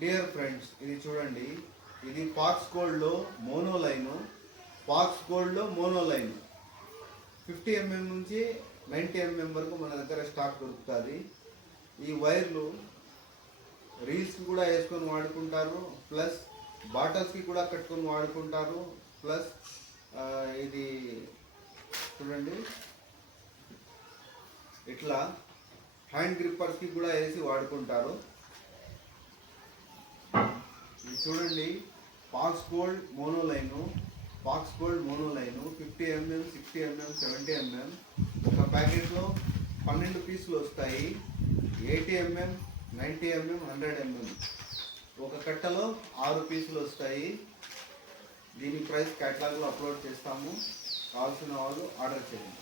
Dear friends, ఇది చూడండి, ఇది పాక్స్ గోల్డ్లో మోనోలైను. పాక్స్ గోల్డ్లో మోనోలైన్ 50 mm నుంచి 90 mm వరకు మన దగ్గర స్టాక్ దొరుకుతుంది. ఈ వైర్లు రీల్స్కి కూడా వేసుకొని వాడుకుంటారు, ప్లస్ బాటల్స్కి కూడా కట్టుకొని వాడుకుంటారు. ప్లస్ ఇది చూడండి, ఇట్లా హ్యాండ్ గ్రిప్పర్స్కి కూడా వేసి వాడుకుంటారు. ఇది చూడండి, Pax gold monoline. Pax gold monoline 50 mm, 60 mm, 70 mm. ఒక ప్యాకెట్లో 12 పీసులు వస్తాయి. 80 mm, 90 mm, 100 mm. ఒక కట్టలో 6 పీసులు వస్తాయి. దీని ప్రైస్ క్యాటలాగ్లో అప్లోడ్ చేస్తాము. కావాల్సిన వాళ్ళు ఆర్డర్ చేయండి.